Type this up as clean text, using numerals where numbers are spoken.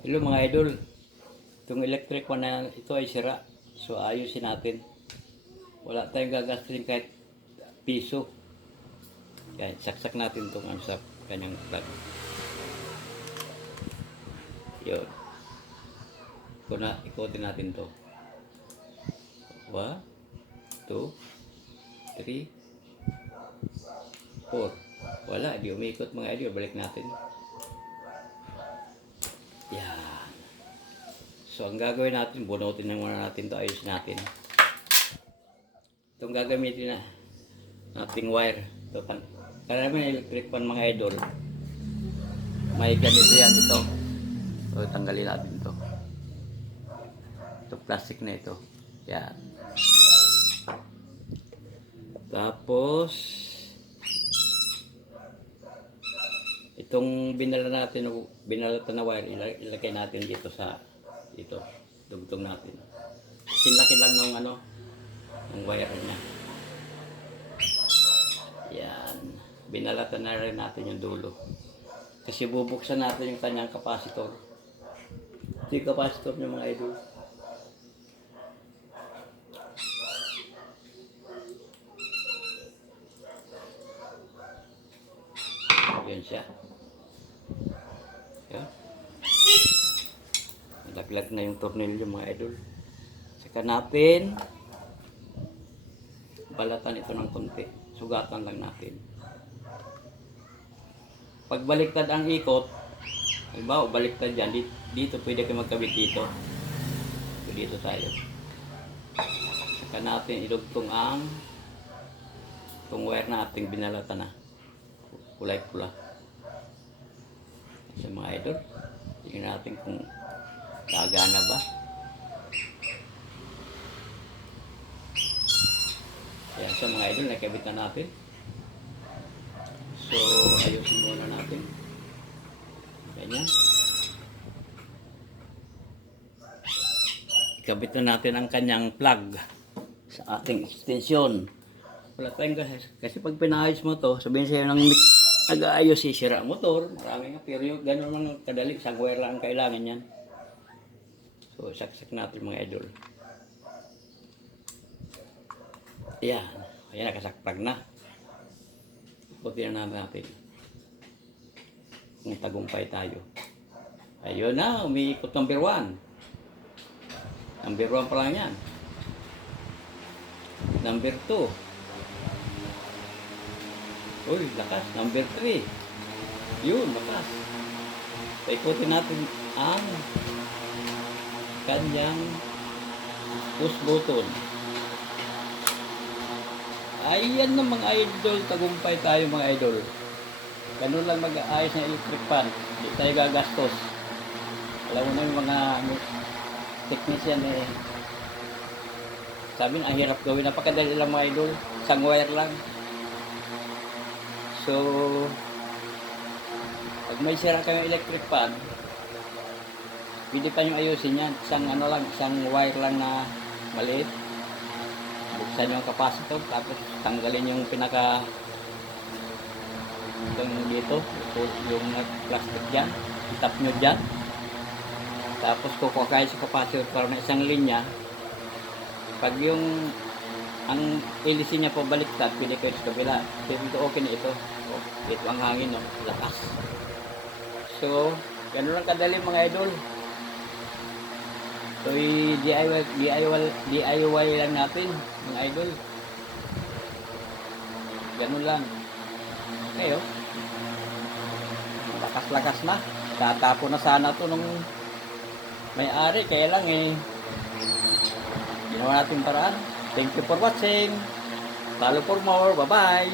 Hello mga idol, itong electric one na ito ay sira. So ayusin natin. Wala tayong gagastusin kahit piso. Kaya saksak natin itong sa kanyang plug. Yun. Ikotin natin to. 1, 2, 3, 4. Wala, di umikot mga idol. Balik natin. Yan. So, ang gagawin natin, bunutin na muna natin ito, ayusin natin. Itong gagamitin na nating wire. Ito, karamihan electric pan mga idol. May ganito yan ito. So, tanggalin natin ito. Ito, plastic na ito. Yan. Tapos, itong binalatan na wire, ilagay natin dito sa dugtong natin. Sinlaki lang ng wire niya. Yan. Binalatan na rin natin yung dulo. Kasi bubuksan natin yung kanyang capacitor. Ito yung capacitor niya mga idol. Yan siya. Yan. Nalaglag na yung tornilyo mga idol. Saka natin balatan ito ng konti. Sugatan lang natin. Pag baliktad ang ikot, halimbawa baliktad yan, dito pwede kayo magkabit dito. So, dito tayo. Saka natin idugtong itong wire natin binalatan na. Kulay pula. Sa mga idol, tingnan natin kung gagana ba. Ayan, sa mga idol, nakabit na natin. So, ayusin muna natin. Ganyan. Ikabit na natin ang kanyang plug sa ating extension. Wala tayong kasi pag pinayos mo to, sabihin sa'yo ng nag-aayos sira motor, marami nga, pero yung gano'n lang kadali, isang wire lang ang kailangan yan. So, saksak natin mga idol. Ayan, ayan, nakasakpag na. Ikutin na natin. Kung tagumpay tayo. Ayun na, umiikot number 1. Number 1 pa lang yan. Number 2. Uy, lakas. Number 3. Yun, lakas. Ikutin natin ang kanyang push button. Ayan na mga idol. Tagumpay tayo mga idol. Ganun lang mag-aayos ng electric fan. Hindi tayo gagastos. Alam mo na yung mga technician sabi na, ang hirap gawin. Napakadali lang mga idol. Isang wire lang. So, pag may sira kayong electric fan, pwede pa nyo ayusin yan. Isang wire lang na maliit. Buksan nyo ang capacitor, tapos tanggalin yung itong dito, yung plastic dyan. Itap nyo dyan. Tapos kukuha kayo sa capacitor para na isang linya. Pag ang hélice niya po baliktad, pwede kayo sa kabila. Pero ito okay na ito. Oh, ito ang hangin, no? Lakas. So, gano'n lang kadali mga idol. So, DIY lang natin, mga idol. Gano'n lang. Okay, oh. Lakas-lakas na. Tatapo na sana to nung may-ari. Kaya lang ginawa natin paraan. Thank you for watching. Follow for more. Bye-bye.